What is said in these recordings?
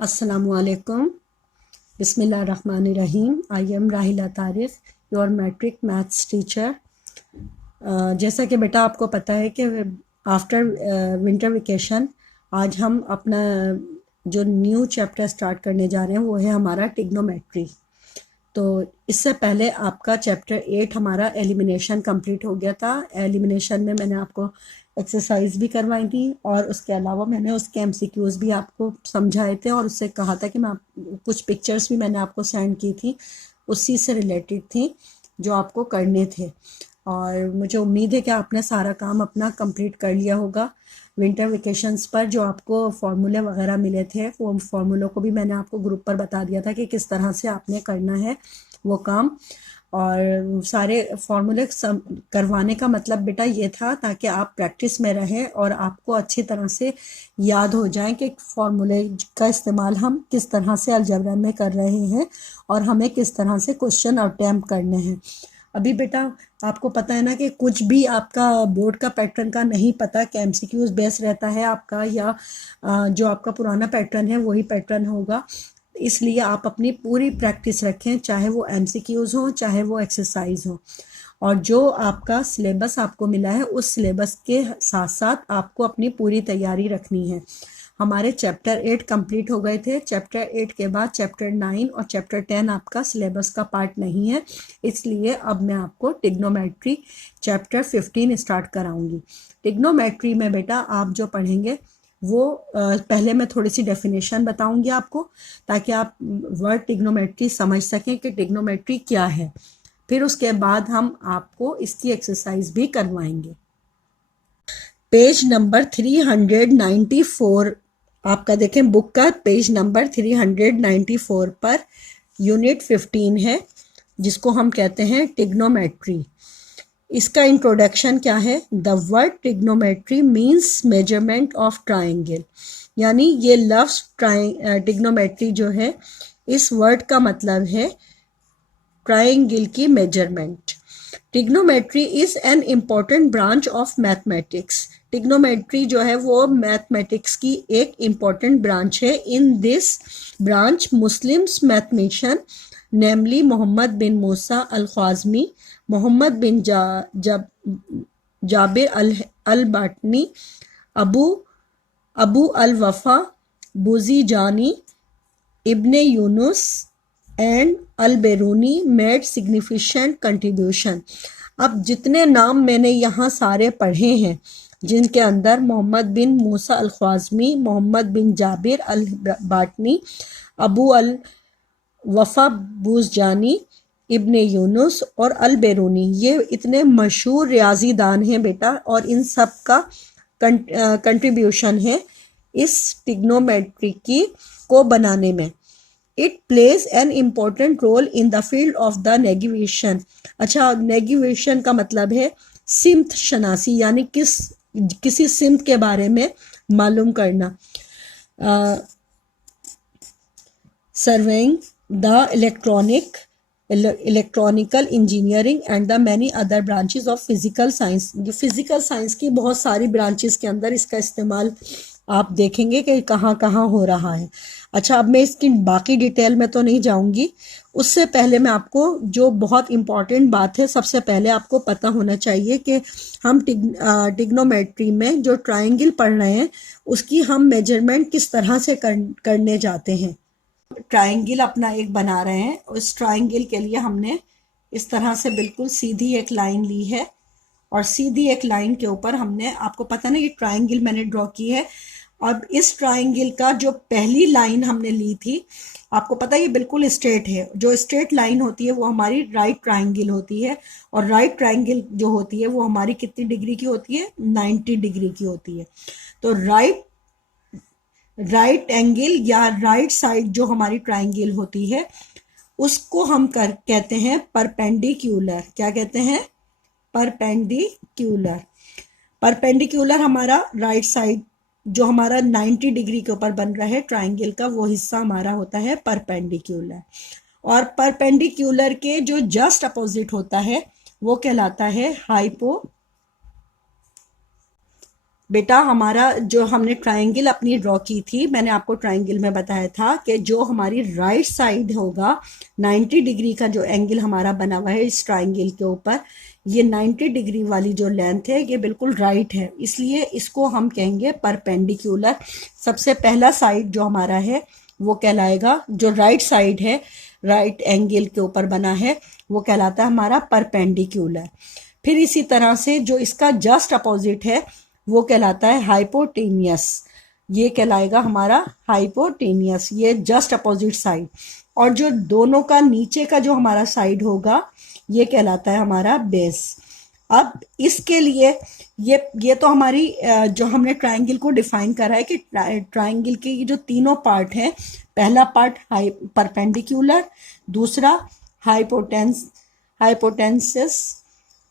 Assalamualaikum. Bismillahirrahmanirrahim. I am Rahila Tarif, your metric maths teacher. जैसा कि बेटा आपको पता है कि आफ्टर विंटर वेकेशन आज हम अपना जो न्यू चैप्टर स्टार्ट करने जा रहे हैं वो है हमारा ट्रिग्नोमेट्री। तो इससे पहले आपका चैप्टर 8 हमारा एलिमिनेशन कंप्लीट हो गया था। एलिमिनेशन में मैंने आपको एक्सरसाइज भी करवाई थी और उसके अलावा मैंने उसके एमसीक्यूज भी आपको समझाए थे और उससे कहा था कि मैं कुछ पिक्चर्स भी मैंने आपको सेंड की थी, उसी से रिलेटेड थी जो आपको करने थे। और मुझे उम्मीद है कि आपने सारा काम अपना कंप्लीट कर लिया होगा। विंटर वेकेशंस पर जो आपको फार्मूले वगैरह मिले थे वो फार्मूलों को भी मैंने आपको ग्रुप पर बता दिया था कि किस तरह से आपने करना है वो काम। और सारे फार्मूले करवाने का मतलब बेटा ये था ताकि आप प्रैक्टिस में रहें और आपको अच्छी तरह से याद हो जाए कि फार्मूले का इस्तेमाल हम किस तरह से अलजेब्रा में कर रहे हैं और हमें किस तरह से क्वेश्चन अटेम्प्ट करने हैं। अभी बेटा आपको पता है ना कि कुछ भी आपका बोर्ड का पैटर्न का नहीं पता कि एमसीक्यूज बेस रहता है आपका या जो आपका पुराना पैटर्न है वही पैटर्न होगा। इसलिए आप अपनी पूरी प्रैक्टिस रखें, चाहे वो एमसीक्यूज हो चाहे वो एक्सरसाइज हो। और जो आपका सिलेबस आपको मिला है उस सिलेबस के साथ साथ आपको अपनी पूरी तैयारी रखनी है। हमारे चैप्टर 8 कंप्लीट हो गए थे। चैप्टर 8 के बाद चैप्टर 9 और चैप्टर 10 आपका सिलेबस का पार्ट नहीं है, इसलिए अब मैं आपको ट्रिग्नोमेट्री चैप्टर 15 स्टार्ट कराऊंगी। ट्रिग्नोमेट्री में बेटा आप जो पढ़ेंगे वो पहले मैं थोड़ी सी डेफिनेशन बताऊंगी आपको ताकि आप वर्ड ट्रिग्नोमेट्री समझ सकें कि ट्रिग्नोमेट्री क्या है। फिर उसके बाद हम आपको इसकी एक्सरसाइज भी करवाएंगे। पेज नंबर 394 आपका देखें, बुक का पेज नंबर 394 पर यूनिट 15 है जिसको हम कहते हैं ट्रिग्नोमेट्री। इसका इंट्रोडक्शन क्या है? The word trigonometry means measurement of triangle, यानी ये लफ्ज ट्रिग्नोमेट्री जो है इस वर्ड का मतलब है ट्राइंगल की measurement. Trigonometry is an important branch of mathematics. Trigonometry जो है वो मैथमेटिक्स की एक इम्पॉर्टेंट ब्रांच है। In this branch Muslims mathematician namely Muhammad bin Musa al Khwarizmi, Muhammad bin Jabir al Battani, Abu al Wafa Buzjani, Ibn Yunus and al Biruni made significant contribution. अब जितने नाम मैंने यहाँ सारे पढ़े हैं जिनके अंदर Mohammad bin Musa al Khwarizmi, Muhammad bin Jabir al Battani, Abu al वफा बुज़जानी, इब्ने यूनुस और अल बेरूनी, ये इतने मशहूर रियाजीदान हैं बेटा और इन सब का कंट्रीब्यूशन है इस ट्रिग्नोमेट्री की को बनाने में। It plays an important role in the field of the navigation. अच्छा, नेगेविएशन का मतलब है सिमत शनासी, यानी किसी सिमत के बारे में मालूम करना। Surveying the electronical engineering and the many other branches of physical science. Physical science की बहुत सारी ब्रांचेस के अंदर इसका इस्तेमाल आप देखेंगे कि कहाँ कहाँ हो रहा है। अच्छा, अब मैं इसकी बाकी डिटेल में तो नहीं जाऊंगी, उससे पहले मैं आपको जो बहुत इम्पॉर्टेंट बात है, सबसे पहले आपको पता होना चाहिए कि हम ट्रिग्नोमेट्री में जो ट्राइंगल पढ़ रहे हैं उसकी हम मेजरमेंट किस तरह से करने जाते हैं। ट्राइंगल अपना एक बना रहे हैं, उस ट्राइंगल के लिए हमने इस तरह से बिल्कुल सीधी एक लाइन ली है और सीधी एक लाइन के ऊपर हमने, आपको पता ना ये ट्राइंगल मैंने ड्रॉ की है। अब इस ट्राइंगल का जो पहली लाइन हमने ली थी, आपको पता है ये बिल्कुल स्ट्रेट है। जो स्ट्रेट लाइन होती है वो हमारी राइट ट्राइंगल होती है और राइट ट्राइंगल जो होती है वो हमारी कितनी डिग्री की होती है? 90 डिग्री की होती है। तो राइट एंगल या राइट साइड जो हमारी ट्राइंगल होती है उसको हम कहते हैं परपेंडिक्यूलर। क्या कहते हैं? परपेंडिक्यूलर। परपेंडिक्यूलर हमारा राइट साइड जो हमारा 90 डिग्री के ऊपर बन रहा है ट्राइंगल का, वो हिस्सा हमारा होता है परपेंडिक्यूलर। और परपेंडिक्यूलर के जो जस्ट अपोजिट होता है वो कहलाता है बेटा हमारा जो हमने ट्रायंगल अपनी ड्रॉ की थी, मैंने आपको ट्रायंगल में बताया था कि जो हमारी राइट साइड होगा 90 डिग्री का जो एंगल हमारा बना हुआ है इस ट्रायंगल के ऊपर, ये 90 डिग्री वाली जो लेंथ है ये बिल्कुल राइट है, इसलिए इसको हम कहेंगे परपेंडिकुलर। सबसे पहला साइड जो हमारा है वो कहलाएगा, जो राइट साइड है राइट एंगल के ऊपर बना है वो कहलाता है हमारा परपेंडिकुलर। फिर इसी तरह से जो इसका जस्ट अपोजिट है वो कहलाता है हाइपोटेनियस, ये कहलाएगा हमारा हाइपोटेनियस, ये जस्ट अपोजिट साइड। और जो दोनों का नीचे का जो हमारा साइड होगा ये कहलाता है हमारा बेस। अब इसके लिए ये तो हमारी जो हमने ट्रायंगल को डिफाइन करा है कि ट्रायंगल के ये जो तीनों पार्ट हैं, पहला पार्ट परपेंडिकुलर, दूसरा हाइपोटेंसिस,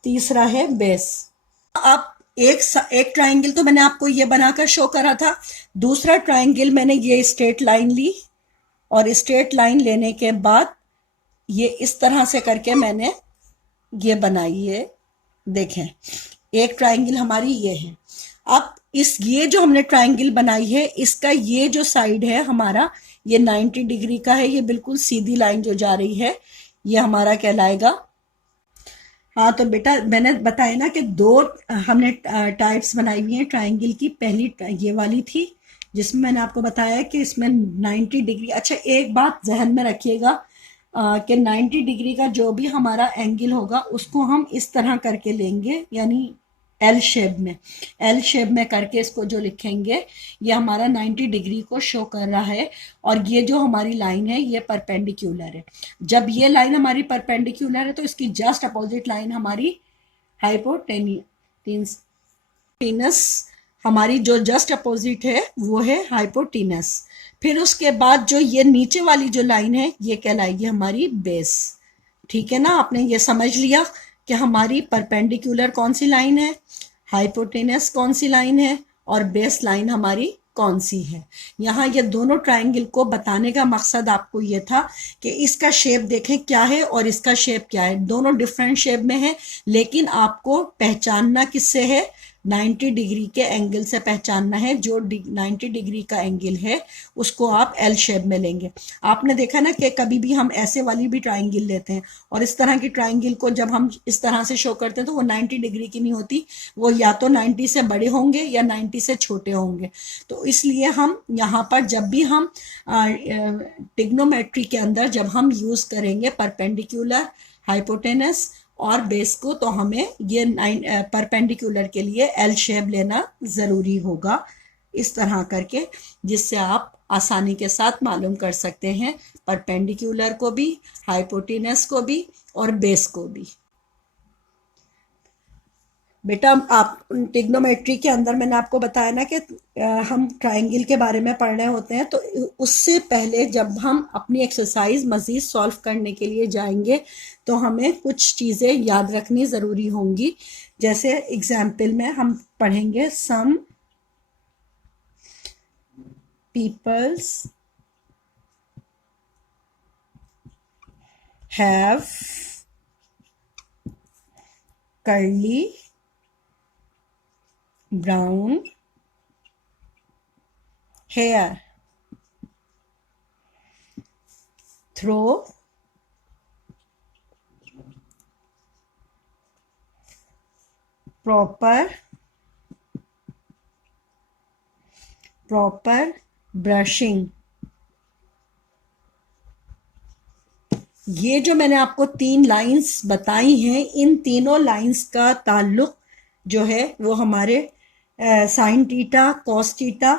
तीसरा है बेस। अब एक ट्रायंगल तो मैंने आपको ये बनाकर शो करा था, दूसरा ट्रायंगल मैंने ये स्ट्रेट लाइन ली और स्ट्रेट लाइन लेने के बाद ये इस तरह से करके मैंने ये बनाई है। देखें एक ट्रायंगल हमारी ये है। अब ये जो हमने ट्रायंगल बनाई है इसका ये जो साइड है हमारा ये 90 डिग्री का है, ये बिल्कुल सीधी लाइन जो जा रही है ये हमारा कहलाएगा। हाँ तो बेटा मैंने बताया ना कि दो हमने टाइप्स बनाई हुई हैं ट्रायंगल की। पहली ये वाली थी जिसमें मैंने आपको बताया कि इसमें 90 डिग्री। अच्छा एक बात जहन में रखिएगा कि 90 डिग्री का जो भी हमारा एंगल होगा उसको हम इस तरह करके लेंगे, यानी एल शेप में करके इसको जो लिखेंगे ये हमारा 90 डिग्री को शो कर रहा है। और ये जो हमारी लाइन है ये परपेंडिकुलर है। जब ये लाइन हमारी परपेंडिकुलर है तो इसकी जस्ट अपोजिट लाइन हमारी हाइपोटेनियस, हमारी जो जस्ट अपोजिट है वो है हाइपोटेनस। फिर उसके बाद जो ये नीचे वाली जो लाइन है ये कहलाएगी हमारी बेस। ठीक है ना, आपने ये समझ लिया कि हमारी परपेंडिकुलर कौन सी लाइन है, हाइपोटेनस कौन सी लाइन है और बेस लाइन हमारी कौन सी है। यहाँ ये दोनों ट्रायंगल को बताने का मकसद आपको ये था कि इसका शेप देखें क्या है और इसका शेप क्या है, दोनों डिफरेंट शेप में है, लेकिन आपको पहचानना किससे है, 90 डिग्री के एंगल से पहचानना है। जो 90 डिग्री का एंगल है उसको आप एल शेप में लेंगे। आपने देखा ना कि कभी भी हम ऐसे वाली भी ट्रायंगल लेते हैं और इस तरह की ट्रायंगल को जब हम इस तरह से शो करते हैं तो वो 90 डिग्री की नहीं होती, वो या तो 90 से बड़े होंगे या 90 से छोटे होंगे। तो इसलिए हम यहाँ पर जब भी हम ट्रिग्नोमेट्री के अंदर जब हम यूज करेंगे परपेंडिकुलर, हाइपोटेनस और बेस को, तो हमें ये परपेंडिकुलर के लिए एल शेप लेना ज़रूरी होगा इस तरह करके, जिससे आप आसानी के साथ मालूम कर सकते हैं परपेंडिकुलर को भी, हाइपोटेनस को भी और बेस को भी। बेटा आप ट्रिग्नोमेट्री के अंदर मैंने आपको बताया ना कि हम ट्रायंगल के बारे में पढ़ रहे होते हैं, तो उससे पहले जब हम अपनी एक्सरसाइज मज़ीद सॉल्व करने के लिए जाएंगे तो हमें कुछ चीज़ें याद रखनी ज़रूरी होंगी। जैसे एग्जाम्पल में हम पढ़ेंगे some peoples have curly brown hair, throw proper brushing। ये जो मैंने आपको 3 लाइंस बताई हैं, इन तीनों लाइंस का ताल्लुक जो है वो हमारे साइन टीटा, कॉस टीटा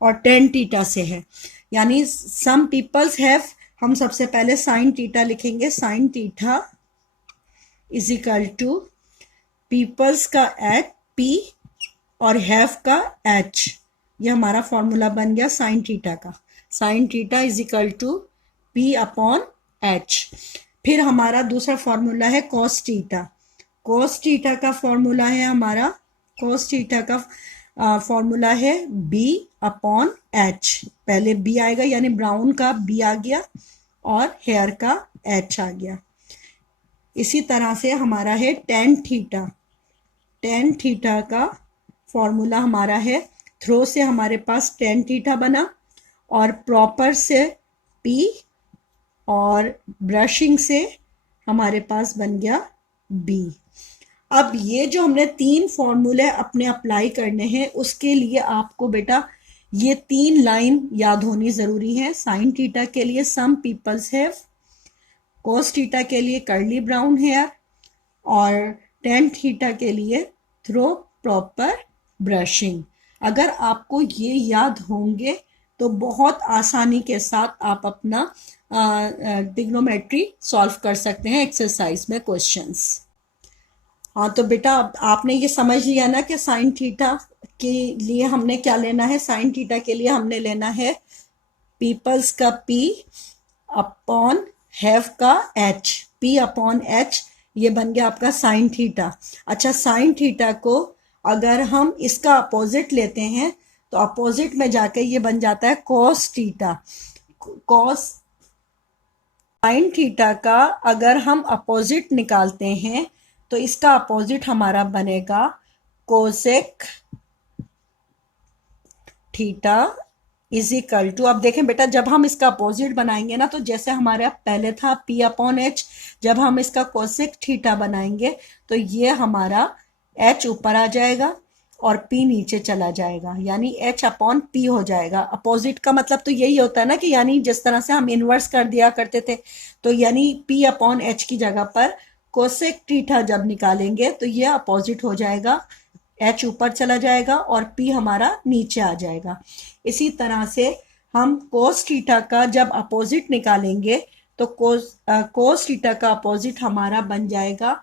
और टेन टीटा से है। यानी सम पीपल्स हैव, हम सबसे पहले साइन टीटा लिखेंगे, sine theta is equal to peoples का एच पी और हैव का एच, ये हमारा फॉर्मूला बन गया साइन टीटा का। Sine theta is equal to p upon h. फिर हमारा दूसरा फॉर्मूला है कॉस टीटा। कॉस टीटा का फॉर्मूला है हमारा, कॉस टीटा का फॉर्मूला है बी अपॉन एच। पहले बी आएगा यानी ब्राउन का बी आ गया और हेयर का एच आ गया। इसी तरह से हमारा है टेन थीटा। टेन थीटा का फॉर्मूला हमारा है, थ्रो से हमारे पास टेन थीटा बना, और प्रॉपर से पी, और ब्रशिंग से हमारे पास बन गया बी। अब ये जो हमने तीन फॉर्मूले अपने अप्लाई करने हैं, उसके लिए आपको बेटा ये तीन लाइन याद होनी ज़रूरी है। साइन थीटा के लिए सम पीपल्स हैव, कोस थीटा के लिए कर्ली ब्राउन हेयर, और टेन थीटा के लिए थ्रो प्रॉपर ब्रशिंग। अगर आपको ये याद होंगे तो बहुत आसानी के साथ आप अपना ट्रिग्नोमेट्री सॉल्व कर सकते हैं एक्सरसाइज में क्वेश्चंस। हाँ तो बेटा आपने ये समझ लिया ना कि साइन थीटा के लिए हमने क्या लेना है। साइन थीटा के लिए हमने लेना है पीपल्स का पी अपॉन हैव का एच, पी अपॉन एच, ये बन गया आपका साइन थीटा। अच्छा, साइन थीटा को अगर हम इसका अपोजिट लेते हैं तो अपोजिट में जाकर ये बन जाता है cos theta. Cos sine theta का अगर हम अपोजिट निकालते हैं तो इसका अपोजिट हमारा बनेगा cosec theta is equal to, अब देखें बेटा जब हम इसका अपोजिट बनाएंगे ना, तो जैसे हमारे पहले था पी अपॉन एच, जब हम इसका कोसेक थीटा बनाएंगे तो ये हमारा एच ऊपर आ जाएगा और पी नीचे चला जाएगा, यानी एच अपॉन पी हो जाएगा। अपोजिट का मतलब तो यही होता है ना कि यानी जिस तरह से हम इन्वर्स कर दिया करते थे, तो यानी पी अपॉन एच की जगह पर कोसेक थीटा जब निकालेंगे तो ये अपोजिट हो जाएगा, एच ऊपर चला जाएगा और पी हमारा नीचे आ जाएगा। इसी तरह से हम कोस थीटा का जब अपोजिट निकालेंगे तो कोस थीटा का अपोजिट हमारा बन जाएगा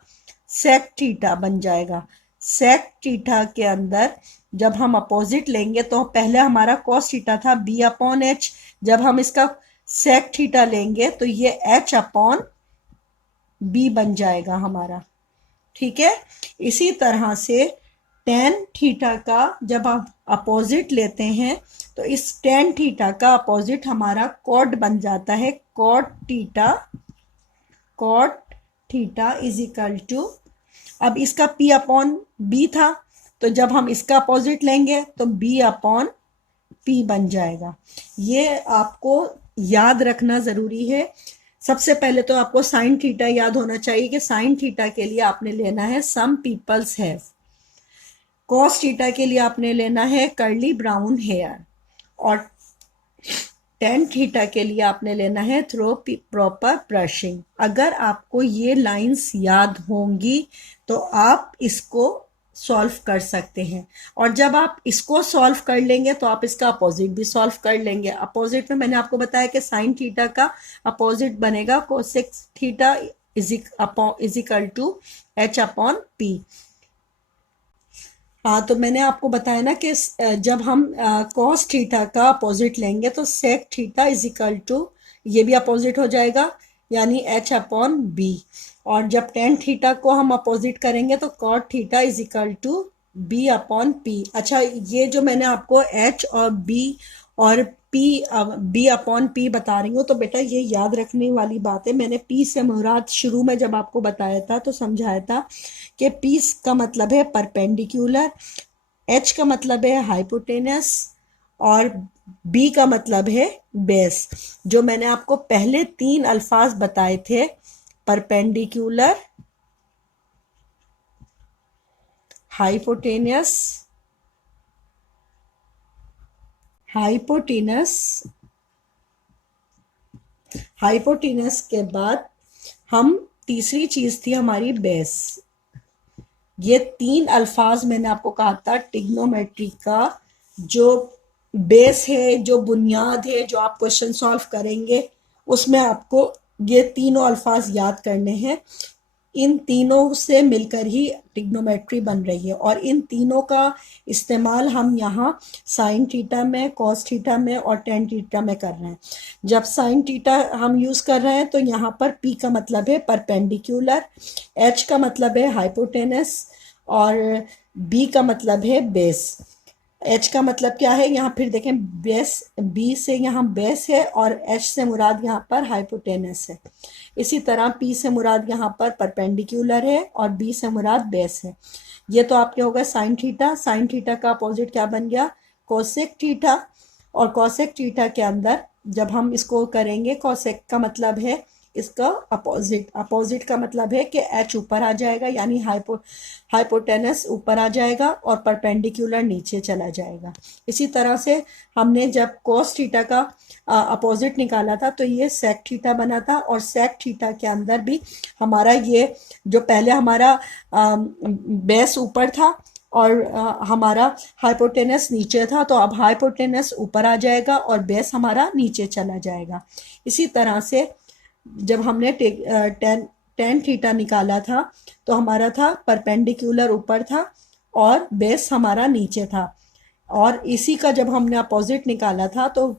सेक थीटा बन जाएगा। सेक थीटा के अंदर जब हम अपोजिट लेंगे तो पहले हमारा कॉस थीटा था बी अपॉन एच, जब हम इसका सेक थीटा लेंगे तो ये एच अपॉन बी बन जाएगा हमारा। ठीक है, इसी तरह से टेन थीटा का जब आप अपोजिट लेते हैं तो इस टेन थीटा का अपोजिट हमारा कॉट बन जाता है cot theta. Cot theta is equal to, अब इसका p अपॉन बी था तो जब हम इसका अपोजिट लेंगे तो b अपॉन p बन जाएगा। ये आपको याद रखना ज़रूरी है। सबसे पहले तो आपको साइन थीटा याद होना चाहिए कि साइन थीटा के लिए आपने लेना है सम पीपल्स हैव, कॉस थीटा के लिए आपने लेना है कर्ली ब्राउन हेयर, और टेन थीटा के लिए आपने लेना है थ्रो प्रॉपर ब्रशिंग। अगर आपको ये लाइंस याद होंगी तो आप इसको सॉल्व कर सकते हैं, और जब आप इसको सॉल्व कर लेंगे तो आप इसका अपोजिट भी सॉल्व कर लेंगे। अपोजिट में मैंने आपको बताया कि साइन थीटा का अपोजिट बनेगा cosec theta is equal to h upon p. हाँ तो मैंने आपको बताया ना कि जब हम कॉस थीटा का अपोजिट लेंगे तो sec theta is equal to, ये भी अपोजिट हो जाएगा यानी एच अपॉन बी, और जब टेन थीटा को हम अपोजिट करेंगे तो cot theta is equal to b upon p. अच्छा, ये जो मैंने आपको एच और बी और बी अपॉन पी बता रही हूँ तो बेटा ये याद रखने वाली बात है। मैंने पी से मुराद शुरू में जब आपको बताया था तो समझाया था कि पी का मतलब है परपेंडिकुलर, एच का मतलब है हाइपोटेनस, और बी का मतलब है बेस। जो मैंने आपको पहले तीन अल्फाज बताए थे, परपेंडिकुलर, हाइपोटेनस, हाइपोटेनस के बाद हम तीसरी चीज थी हमारी बेस। ये तीन अल्फाज मैंने आपको कहा था ट्रिग्नोमेट्री का जो बेस है, जो बुनियाद है, जो आप क्वेश्चन सॉल्व करेंगे उसमें आपको ये तीनों अल्फाज याद करने हैं। इन तीनों से मिलकर ही ट्रिग्नोमेट्री बन रही है, और इन तीनों का इस्तेमाल हम यहाँ साइन थीटा में, कॉस थीटा में और टेन थीटा में कर रहे हैं। जब साइन थीटा हम यूज़ कर रहे हैं तो यहाँ पर पी का मतलब है परपेंडिकुलर, एच का मतलब है हाइपोटेनस और बी का मतलब है बेस। एच का मतलब क्या है, यहाँ फिर देखें बेस, बी से यहाँ बेस है और एच से मुराद यहाँ पर हाइपोटेनस है। इसी तरह पी से मुराद यहाँ पर परपेंडिकुलर है और बी से मुराद बेस है। ये तो आपके हो गए साइन थीटा। साइन थीटा का अपोजिट क्या बन गया, कोसेक थीटा। और कोसेक थीटा के अंदर जब हम इसको करेंगे, कोसेक का मतलब है इसका अपोजिट। अपोजिट का मतलब है कि एच ऊपर आ जाएगा, यानी हाइपोटेनस ऊपर आ जाएगा और परपेंडिकुलर नीचे चला जाएगा। इसी तरह से हमने जब कोस थीटा का अपोजिट निकाला था तो ये सेक थीटा बना था, और सेक थीटा के अंदर भी हमारा ये जो पहले हमारा बेस ऊपर था और हमारा हाइपोटेनस नीचे था, तो अब हाइपोटेनस ऊपर आ जाएगा और बेस हमारा नीचे चला जाएगा। इसी तरह से जब हमने टेन थीटा निकाला था तो हमारा था परपेंडिकुलर ऊपर था और बेस हमारा नीचे था। और इसी का जब हमने अपोजिट निकाला था तो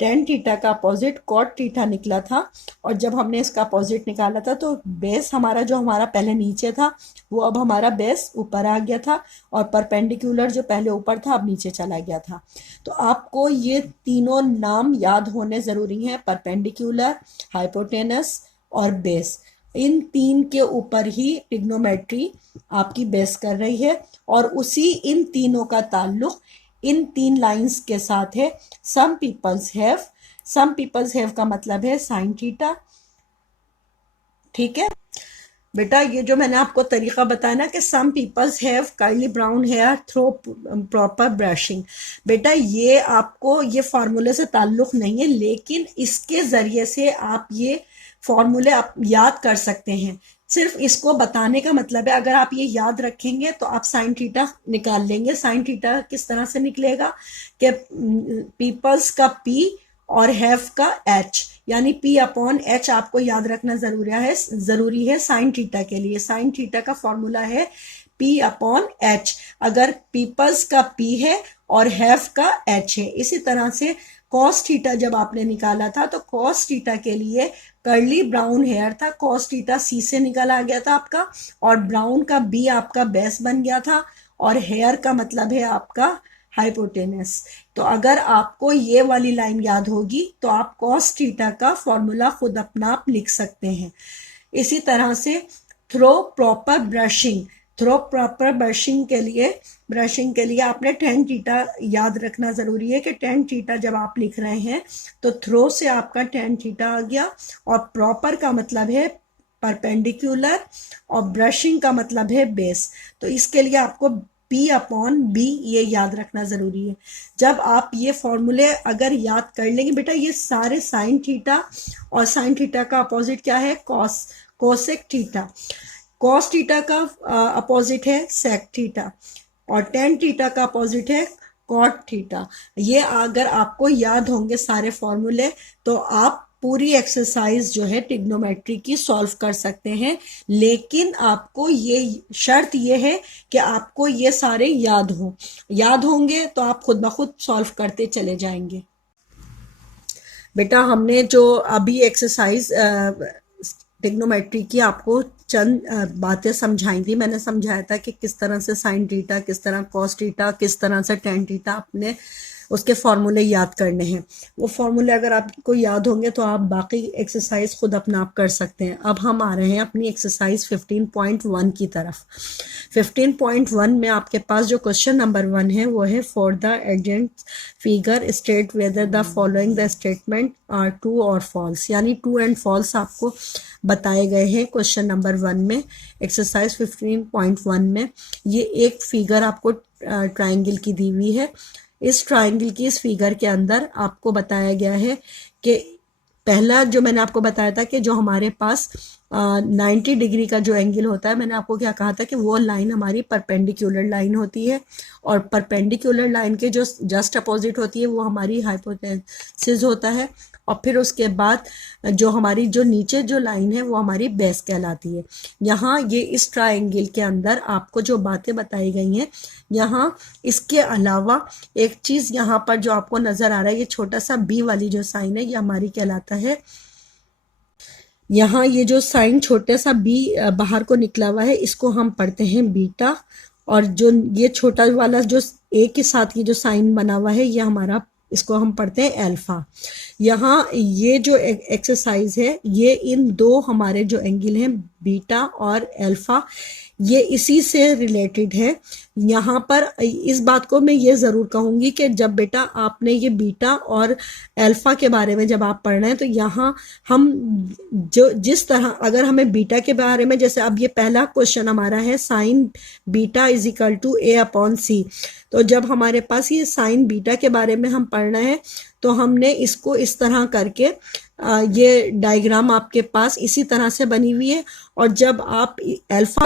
टेन थीटा का अपोजिट कॉट थीटा निकला था, और जब हमने इसका अपोजिट निकाला था तो बेस हमारा जो हमारा पहले नीचे था वो अब हमारा बेस ऊपर आ गया था, और परपेंडिकुलर जो पहले ऊपर था अब नीचे चला गया था। तो आपको ये तीनों नाम याद होने ज़रूरी हैं, परपेंडिकुलर, हाइपोटेनस और बेस। इन तीन के ऊपर ही ट्रिग्नोमेट्री आपकी बेस कर रही है, और उसी इन तीनों का ताल्लुक इन तीन लाइंस के साथ है। सम पीपल्स हैव का मतलब है साइन थीटा। ठीक है बेटा, ये जो मैंने आपको तरीका बताया ना कि some peoples have curly brown hair through proper brushing, बेटा ये आपको ये फार्मूले से ताल्लुक नहीं है, लेकिन इसके ज़रिए से आप ये फॉर्मूले आप याद कर सकते हैं। सिर्फ इसको बताने का मतलब है, अगर आप ये याद रखेंगे तो आप साइन थीटा निकाल लेंगे। साइन थीटा किस तरह से निकलेगा कि पीपल्स का पी और हैव का एच, यानी पी अपॉन एच आपको याद रखना जरूरी है साइन थीटा के लिए। साइन थीटा का फॉर्मूला है पी अपॉन एच, अगर पीपल्स का पी है और हैव का एच है। इसी तरह से कॉस थीटा जब आपने निकाला था तो कॉस थीटा के लिए कर्ली ब्राउन हेयर था, कॉस थीटा सी से निकल आ गया था आपका, और ब्राउन का बी आपका बेस बन गया था, और हेयर का मतलब है आपका हाइपोटेनस। तो अगर आपको ये वाली लाइन याद होगी तो आप कॉस थीटा का फॉर्मूला खुद अपना आप लिख सकते हैं। इसी तरह से थ्रो प्रॉपर ब्रशिंग के लिए आपने टेन थीटा याद रखना ज़रूरी है कि टेन थीटा जब आप लिख रहे हैं तो थ्रो से आपका टेन थीटा आ गया, और प्रॉपर का मतलब है परपेंडिकुलर और ब्रशिंग का मतलब है बेस। तो इसके लिए आपको P अपॉन बी ये याद रखना ज़रूरी है। जब आप ये फॉर्मूले अगर याद कर लेंगे बेटा, ये सारे साइन थीटा, और साइन थीटा का अपोजिट क्या है, कोसेक थीटा। कॉस थीटा का अपोजिट है सेक थीटा, और टेन थीटा का अपोजिट है कॉट थीटा। ये अगर आपको याद होंगे सारे फॉर्मूले तो आप पूरी एक्सरसाइज जो है ट्रिग्नोमेट्री की सॉल्व कर सकते हैं, लेकिन आपको ये शर्त ये है कि आपको ये सारे याद होंगे तो आप खुद ब खुद सॉल्व करते चले जाएंगे। बेटा हमने जो अभी एक्सरसाइज ट्रिग्नोमेट्री की आपको चंद बातें समझाई थी। मैंने समझाया था कि किस तरह से साइन थीटा, किस तरह कॉस थीटा, किस तरह से टेन थीटा अपने उसके फॉर्मूले याद करने हैं। वो फॉर्मूले अगर आपको याद होंगे तो आप बाकी एक्सरसाइज खुद अपना आप कर सकते हैं। अब हम आ रहे हैं अपनी एक्सरसाइज 15.1 की तरफ। 15.1 में आपके पास जो क्वेश्चन नंबर 1 है वो है for the adjacent figure state whether the following the statement are true और फॉल्स, यानी ट्रू एंड फॉल्स आपको बताए गए हैं क्वेश्चन नंबर 1 में। एक्सरसाइज 15.1 में ये एक फिगर आपको ट्राइंगल की दी हुई है। इस ट्राइंगल की इस फिगर के अंदर आपको बताया गया है कि पहला जो मैंने आपको बताया था कि जो हमारे पास 90 डिग्री का जो एंगल होता है, मैंने आपको क्या कहा था कि वो लाइन हमारी परपेंडिकुलर लाइन होती है, और परपेंडिकुलर लाइन के जो जस्ट अपोजिट होती है वो हमारी हाइपोटेन्सिस होता है, और फिर उसके बाद जो हमारी जो नीचे जो लाइन है वो हमारी बेस कहलाती है। यहाँ ये इस ट्रायंगल के अंदर आपको जो बातें बताई गई हैं, यहाँ इसके अलावा एक चीज़ यहाँ पर जो आपको नज़र आ रहा है, ये छोटा सा बी वाली जो साइन है ये हमारी कहलाता है। यहाँ ये जो साइन छोटे सा बी बाहर को निकला हुआ है इसको हम पढ़ते हैं बीटा, और जो ये छोटा वाला जो ए के साथ ये जो साइन बना हुआ है, ये हमारा, इसको हम पढ़ते हैं अल्फा। यहाँ ये जो एक्सरसाइज है, ये इन दो हमारे जो एंगल हैं बीटा और अल्फा, ये इसी से रिलेटेड है। यहाँ पर इस बात को मैं ये ज़रूर कहूँगी कि जब बेटा आपने ये बीटा और अल्फा के बारे में जब आप पढ़ रहे हैं, तो यहाँ हम जो जिस तरह, अगर हमें बीटा के बारे में, जैसे अब ये पहला क्वेश्चन हमारा है sine beta is equal to a upon c, तो जब हमारे पास ये साइन बीटा के बारे में हम पढ़ना है, तो हमने इसको इस तरह करके ये डायग्राम आपके पास इसी तरह से बनी हुई है। और जब आप अल्फा,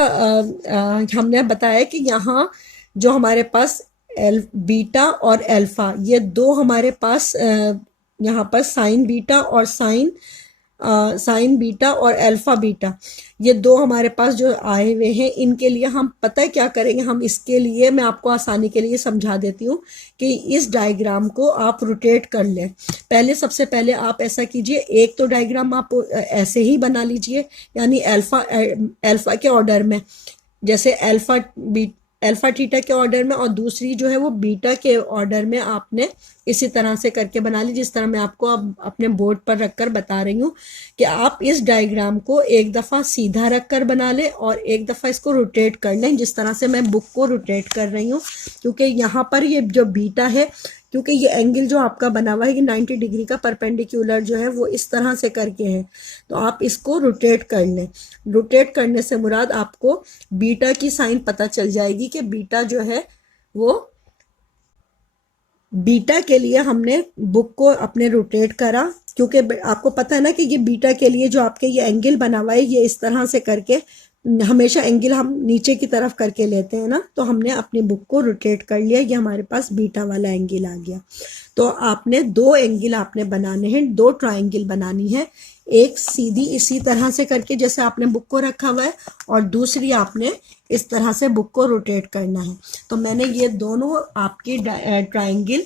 हमने बताया कि यहाँ जो हमारे पास बीटा और अल्फा, ये दो हमारे पास यहाँ पर साइन बीटा और साइन बीटा और अल्फा बीटा, ये दो हमारे पास जो आए हुए हैं, इनके लिए हम पता है क्या करेंगे, हम इसके लिए मैं आपको आसानी के लिए समझा देती हूँ कि इस डायग्राम को आप रोटेट कर लें। पहले सबसे पहले आप ऐसा कीजिए, एक तो डायग्राम आप ऐसे ही बना लीजिए, यानी अल्फा के ऑर्डर में, जैसे अल्फा थीटा के ऑर्डर में, और दूसरी जो है वो बीटा के ऑर्डर में आपने इसी तरह से करके बना ली, जिस तरह मैं आपको अब अपने बोर्ड पर रखकर बता रही हूँ कि आप इस डायग्राम को एक दफ़ा सीधा रखकर बना लें और एक दफ़ा इसको रोटेट कर लें, जिस तरह से मैं बुक को रोटेट कर रही हूँ। क्योंकि यहाँ पर ये जो बीटा है, क्योंकि ये एंगल जो आपका बना हुआ है कि 90 डिग्री का परपेंडिकुलर जो है वो इस तरह से करके है, तो आप इसको रोटेट कर लें। रोटेट करने से मुराद आपको बीटा की साइन पता चल जाएगी कि बीटा जो है वो, बीटा के लिए हमने बुक को अपने रोटेट करा, क्योंकि आपको पता है ना कि ये बीटा के लिए जो आपके ये एंगल बना हुआ है, ये इस तरह से करके हमेशा एंगल हम नीचे की तरफ करके लेते हैं ना, तो हमने अपनी बुक को रोटेट कर लिया, ये हमारे पास बीटा वाला एंगल आ गया। तो आपने दो एंगल आपने बनाने हैं, दो ट्रायंगल बनानी है, एक सीधी इसी तरह से करके जैसे आपने बुक को रखा हुआ है, और दूसरी आपने इस तरह से बुक को रोटेट करना है। तो मैंने ये दोनों आपकी ट्रायंगल,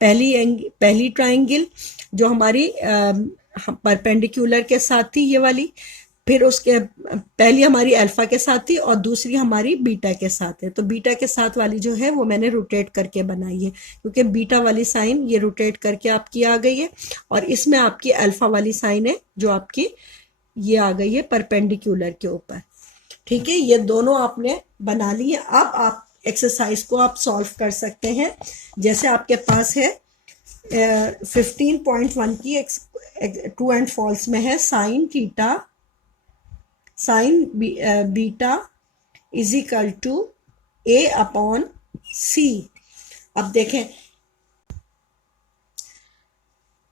पहली ट्रायंगल जो हमारी परपेंडिकुलर के साथ थी ये वाली, फिर उसके पहली हमारी अल्फा के साथ थी और दूसरी हमारी बीटा के साथ है। तो बीटा के साथ वाली जो है वो मैंने रोटेट करके बनाई है, क्योंकि बीटा वाली साइन ये रोटेट करके आपकी आ गई है, और इसमें आपकी अल्फा वाली साइन है जो आपकी ये आ गई है परपेंडिकुलर के ऊपर। ठीक है, ये दोनों आपने बना ली है। अब आप एक्सरसाइज को आप सॉल्व कर सकते हैं। जैसे आपके पास है 15.1 की ट्रू एंड फॉल्स में है sine beta is equal to a upon c. अब देखें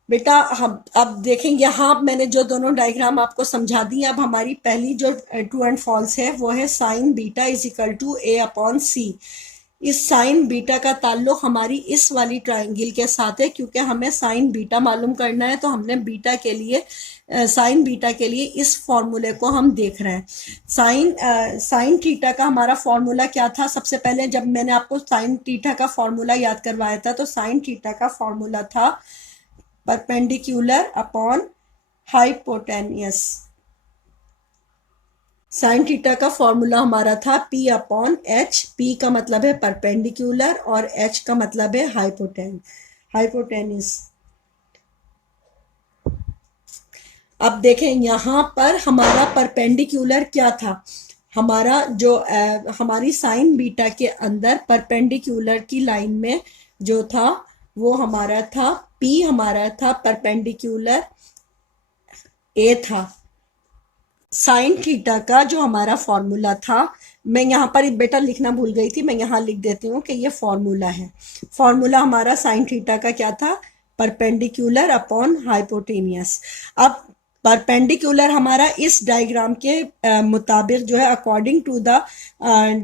बेटा, हम अब देखें, यहाँ मैंने जो दोनों डायग्राम आपको समझा दी। अब हमारी पहली जो ट्रू एंड फॉल्स है वो है sine beta is equal to a upon c. इस साइन बीटा का ताल्लुक हमारी इस वाली ट्रायंगल के साथ है, क्योंकि हमें साइन बीटा मालूम करना है, तो हमने बीटा के लिए, साइन बीटा के लिए इस फॉर्मूले को हम देख रहे हैं। साइन थीटा का हमारा फॉर्मूला क्या था? सबसे पहले जब मैंने आपको साइन थीटा का फॉर्मूला याद करवाया था, तो साइन थीटा का फॉर्मूला था perpendicular upon hypotenuse. Sign theta का फॉर्मूला हमारा था P अपॉन H। P का मतलब है परपेंडिकुलर और H का मतलब है हाइपोटेन्यूस। अब देखें यहाँ पर हमारा परपेंडिकुलर क्या था, हमारा जो हमारी साइन बीटा के अंदर परपेंडिकुलर की लाइन में जो था वो हमारा था P, हमारा था परपेंडिकुलर A था। साइन थीटा का जो हमारा फॉर्मूला था, मैं यहाँ पर बेटा लिखना भूल गई थी, मैं यहाँ लिख देती हूँ कि ये फॉर्मूला है। फॉर्मूला हमारा साइन थीटा का क्या था? Perpendicular upon hypotenuse. अब परपेंडिकुलर हमारा इस डायग्राम के मुताबिक जो है, अकॉर्डिंग टू द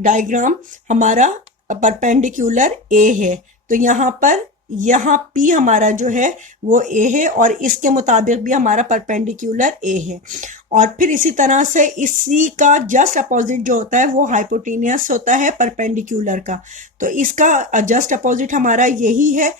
डायग्राम, हमारा परपेंडिकुलर ए है। तो यहाँ P हमारा जो है वो A है, और इसके मुताबिक भी हमारा परपेंडिकुलर A है। और फिर इसी तरह से इसी का जस्ट अपोजिट जो होता है वो हाइपोटेन्यूस होता है परपेंडिकुलर का। तो इसका जस्ट अपोजिट हमारा यही है,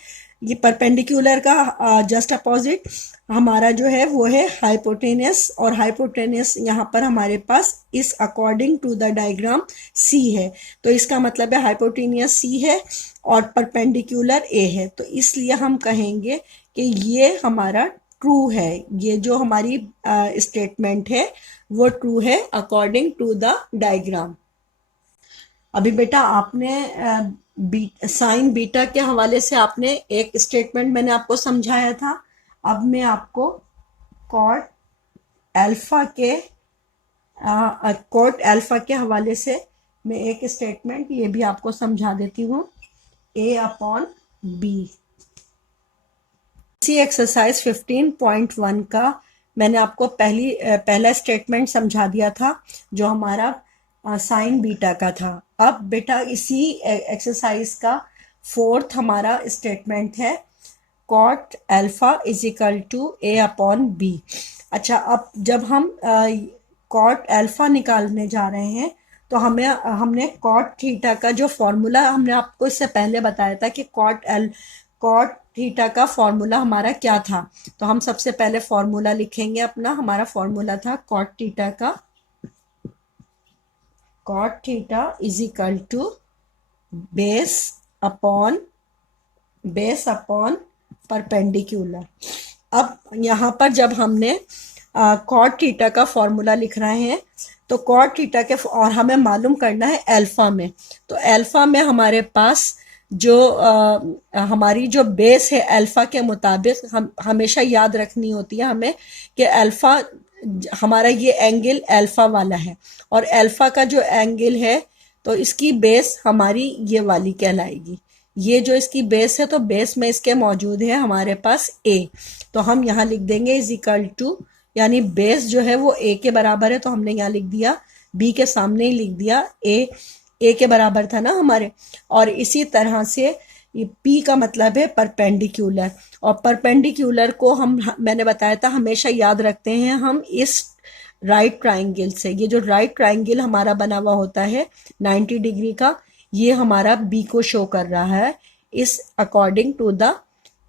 ये परपेंडिकुलर का जस्ट अपोजिट हमारा जो है वो है हाइपोटेनस, और हाइपोटेनस यहाँ पर हमारे पास इस अकॉर्डिंग टू द डायग्राम सी है, तो इसका मतलब है हाइपोटेनियस सी है और परपेंडिकुलर ए है, तो इसलिए हम कहेंगे कि ये हमारा ट्रू है। ये जो हमारी स्टेटमेंट है वो ट्रू है अकॉर्डिंग टू द डायग्राम। अभी बेटा आपने साइन बीटा के हवाले से आपने एक स्टेटमेंट मैंने आपको समझाया था। अब मैं आपको कॉट अल्फा के हवाले से मैं एक स्टेटमेंट ये भी आपको समझा देती हूँ, ए अपॉन बी। इसी एक्सरसाइज 15.1 का मैंने आपको पहला स्टेटमेंट समझा दिया था जो हमारा साइन बीटा का था। अब बेटा इसी एक्सरसाइज का फोर्थ हमारा स्टेटमेंट है cot alpha is equal to a upon b. अच्छा, अब जब हम कॉट अल्फा निकालने जा रहे हैं तो हमने कॉट थीटा का जो फॉर्मूला हमने आपको इससे पहले बताया था कि कॉट थीटा का फॉर्मूला हमारा क्या था, तो हम सबसे पहले फॉर्मूला लिखेंगे अपना। हमारा फॉर्मूला था कॉट थीटा का, cot theta is equal to base upon perpendicular. अब यहाँ पर जब हमने कॉट थीटा का फॉर्मूला लिख रहे हैं तो कॉट थीटा के और हमें मालूम करना है अल्फा में, तो अल्फा में हमारे पास जो हमारी जो बेस है अल्फा के मुताबिक हम हमेशा याद रखनी होती है हमें कि अल्फा हमारा ये एंगल अल्फा वाला है और अल्फा का जो एंगल है तो इसकी बेस हमारी ये वाली कहलाएगी। ये जो इसकी बेस है तो बेस में इसके मौजूद है हमारे पास ए, तो हम यहाँ लिख देंगे इज इक्वल टू, यानी बेस जो है वो ए के बराबर है तो हमने यहाँ लिख दिया, बी के सामने ही लिख दिया, ए के बराबर था ना हमारे। और इसी तरह से ये पी का मतलब है परपेंडिकुलर, और परपेंडिकुलर को मैंने बताया था हमेशा याद रखते हैं हम इस राइट ट्राइंगल से। ये जो राइट ट्राइंगल हमारा बना हुआ होता है 90 डिग्री का, ये हमारा बी को शो कर रहा है इस अकॉर्डिंग टू द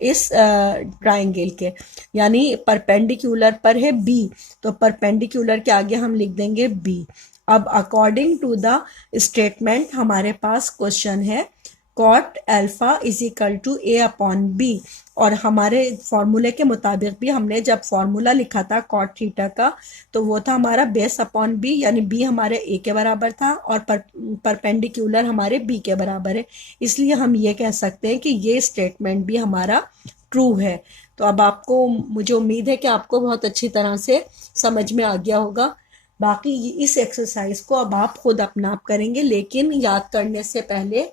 इस ट्राइंगल के, यानी परपेंडिकुलर पर है बी तो परपेंडिकुलर के आगे हम लिख देंगे बी। अब अकॉर्डिंग टू द स्टेटमेंट हमारे पास क्वेश्चन है cot alpha is equal to a upon b, और हमारे फॉर्मूले के मुताबिक भी हमने जब फॉर्मूला लिखा था कॉट थीटा का तो वो था हमारा बेस अपॉन बी, यानी बी हमारे ए के बराबर था और परपेंडिकुलर हमारे बी के बराबर है, इसलिए हम ये कह सकते हैं कि ये स्टेटमेंट भी हमारा ट्रू है। तो अब आपको, मुझे उम्मीद है कि आपको बहुत अच्छी तरह से समझ में आ गया होगा। बाकी इस एक्सरसाइज को अब आप खुद अपना आप करेंगे, लेकिन याद करने से पहले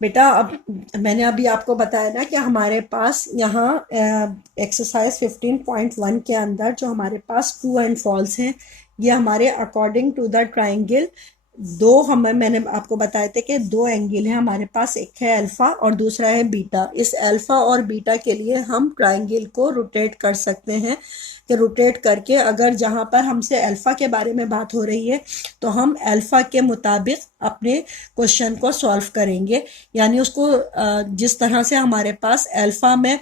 बेटा अब मैंने अभी आपको बताया ना कि हमारे पास यहाँ एक्सरसाइज 15.1 के अंदर जो हमारे पास ट्रू एंड फॉल्स हैं, ये हमारे अकॉर्डिंग टू द ट्राइंगल मैंने आपको बताए थे कि दो एंगल है हमारे पास, एक है अल्फा और दूसरा है बीटा। इस अल्फा और बीटा के लिए हम ट्राइंगल को रोटेट कर सकते हैं कि रोटेट करके अगर जहाँ पर हमसे अल्फा के बारे में बात हो रही है तो हम अल्फा के मुताबिक अपने क्वेश्चन को सॉल्व करेंगे, यानी उसको जिस तरह से हमारे पास अल्फा में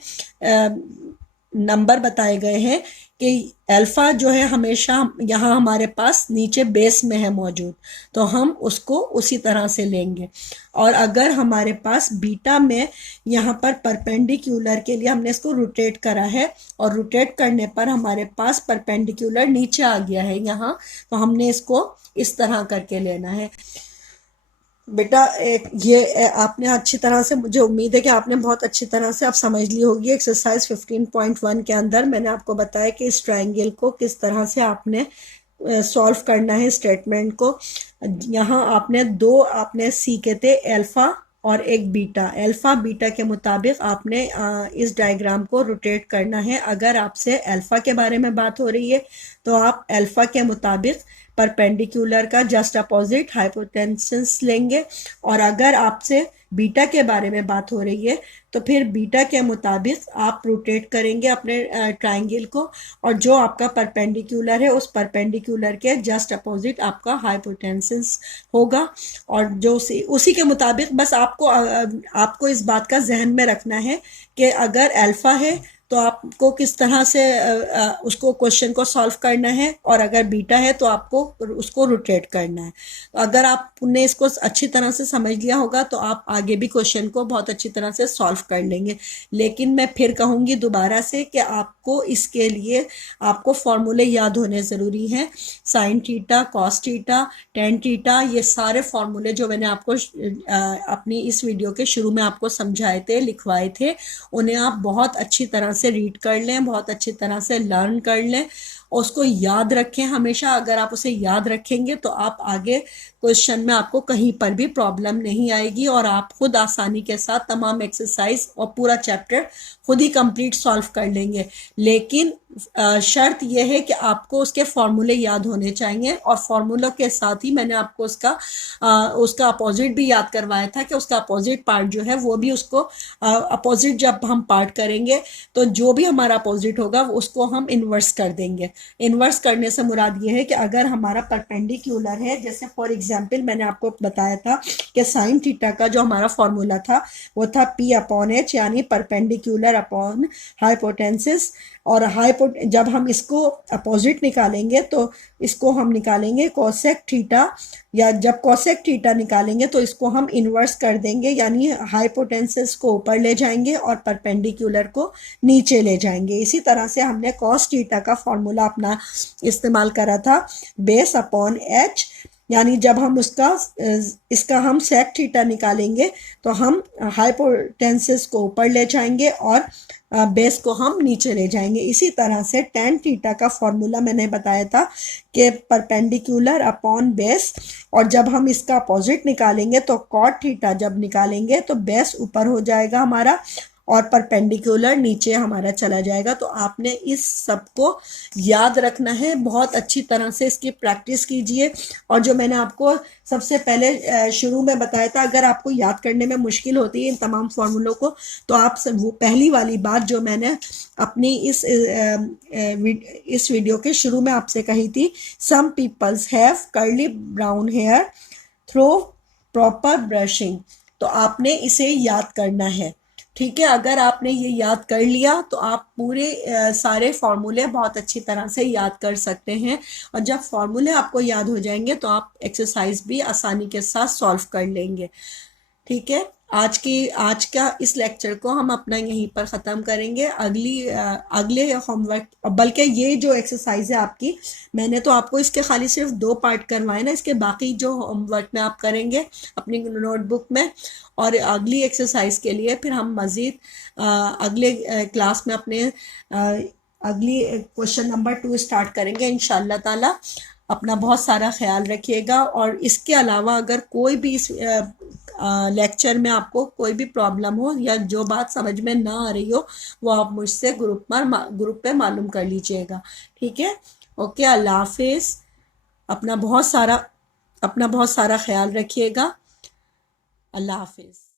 नंबर बताए गए हैं कि अल्फा जो है हमेशा यहाँ हमारे पास नीचे बेस में है मौजूद, तो हम उसको उसी तरह से लेंगे। और अगर हमारे पास बीटा में यहाँ पर परपेंडिकुलर के लिए हमने इसको रोटेट करा है और रोटेट करने पर हमारे पास परपेंडिकुलर नीचे आ गया है यहाँ, तो हमने इसको इस तरह करके लेना है। बेटा ये आपने अच्छी तरह से, मुझे उम्मीद है कि आपने बहुत अच्छी तरह से आप समझ ली होगी। एक्सरसाइज 15.1 के अंदर मैंने आपको बताया कि इस ट्रायंगल को किस तरह से आपने सॉल्व करना है स्टेटमेंट को। यहाँ आपने सीखे थे अल्फा और एक बीटा। अल्फा बीटा के मुताबिक आपने इस डायग्राम को रोटेट करना है। अगर आपसे अल्फा के बारे में बात हो रही है तो आप अल्फा के मुताबिक परपेंडिकुलर का जस्ट अपोजिट हाइपोटेन्सिस लेंगे। और अगर आपसे बीटा के बारे में बात हो रही है तो फिर बीटा के मुताबिक आप रोटेट करेंगे अपने ट्रायंगल को, और जो आपका परपेंडिकुलर है उस परपेंडिकुलर के जस्ट अपोजिट आपका हाइपोटेन्सिस होगा। और जो उसी के मुताबिक बस आपको इस बात का जहन में रखना है कि अगर अल्फा है तो आपको किस तरह से उसको क्वेश्चन को सॉल्व करना है, और अगर बीटा है तो आपको उसको रोटेट करना है। अगर आपने इसको अच्छी तरह से समझ लिया होगा तो आप आगे भी क्वेश्चन को बहुत अच्छी तरह से सॉल्व कर लेंगे। लेकिन मैं फिर कहूँगी दोबारा से कि आपको इसके लिए आपको फॉर्मूले याद होने ज़रूरी हैं। Sine theta, cos theta, tan theta, ये सारे फॉर्मूले जो मैंने आपको अपनी इस वीडियो के शुरू में आपको समझाए थे, लिखवाए थे, उन्हें आप बहुत अच्छी तरह से रीड कर लें, बहुत अच्छी तरह से लर्न कर लें, और उसको याद रखें हमेशा। अगर आप उसे याद रखेंगे तो आप आगे क्वेश्चन में आपको कहीं पर भी प्रॉब्लम नहीं आएगी, और आप खुद आसानी के साथ तमाम एक्सरसाइज और पूरा चैप्टर खुद ही कंप्लीट सॉल्व कर लेंगे। लेकिन शर्त यह है कि आपको उसके फॉर्मूले याद होने चाहिए, और फॉर्मूलों के साथ ही मैंने आपको उसका अपोजिट भी याद करवाया था कि उसका अपोजिट पार्ट जो है वो भी उसको अपोजिट जब हम पार्ट करेंगे तो जो भी हमारा अपोजिट होगा उसको हम इन्वर्स कर देंगे। इन्वर्स करने से मुराद ये है कि अगर हमारा परपेंडिकुलर है, जैसे फॉर एग्जांपल मैंने आपको बताया था कि साइन थीटा का जो हमारा फॉर्मूला था वो था P अपॉन H, यानी परपेंडिकुलर अपॉन हाइपोटेन्सिस। और जब हम इसको अपोजिट निकालेंगे तो इसको हम निकालेंगे कोसेक थीटा, या जब कोसेक थीटा निकालेंगे तो इसको हम इन्वर्स कर देंगे, यानी हाइपोटेन्सिस को ऊपर ले जाएंगे और परपेंडिकुलर को नीचे ले जाएंगे। इसी तरह से हमने कॉस थीटा का फॉर्मूला अपना इस्तेमाल करा था बेस अपॉन एच, यानी जब हम इसका हम सेक थीटा निकालेंगे तो हम हाइपोटेन्सिस को ऊपर ले जाएंगे और बेस को हम नीचे ले जाएंगे। इसी तरह से टेन थीटा का फॉर्मूला मैंने बताया था कि परपेंडिकुलर अपॉन बेस, और जब हम इसका अपोजिट निकालेंगे तो कॉट थीटा जब निकालेंगे तो बेस ऊपर हो जाएगा हमारा और परपेंडिकुलर नीचे हमारा चला जाएगा। तो आपने इस सब को याद रखना है, बहुत अच्छी तरह से इसकी प्रैक्टिस कीजिए। और जो मैंने आपको सबसे पहले शुरू में बताया था, अगर आपको याद करने में मुश्किल होती है इन तमाम फार्मूलों को, तो आप वो पहली वाली बात जो मैंने अपनी इस वीडियो के शुरू में आपसे कही थी, some peoples have curly brown hair through proper brushing, तो आपने इसे याद करना है। ठीक है, अगर आपने ये याद कर लिया तो आप पूरे सारे फार्मूले बहुत अच्छी तरह से याद कर सकते हैं, और जब फार्मूले आपको याद हो जाएंगे तो आप एक्सरसाइज भी आसानी के साथ सॉल्व कर लेंगे। ठीक है, आज का इस लेक्चर को हम अपना यहीं पर ख़त्म करेंगे। अगले होमवर्क, बल्कि ये जो एक्सरसाइज है आपकी, मैंने तो आपको इसके खाली सिर्फ 2 पार्ट करवाए ना, इसके बाकी जो होमवर्क में आप करेंगे अपनी नोटबुक में, और अगली एक्सरसाइज के लिए फिर हम मज़ीद अगले क्लास में अपने अगली क्वेश्चन नंबर 2 स्टार्ट करेंगे इंशाअल्लाह ताला। अपना बहुत सारा ख्याल रखिएगा, और इसके अलावा अगर कोई भी इस लेक्चर में आपको कोई भी प्रॉब्लम हो या जो बात समझ में ना आ रही हो, वो आप मुझसे ग्रुप पे मालूम कर लीजिएगा। ठीक है, ओके, अल्लाह हाफिज़। अपना बहुत सारा ख्याल रखिएगा। अल्लाह हाफिज़।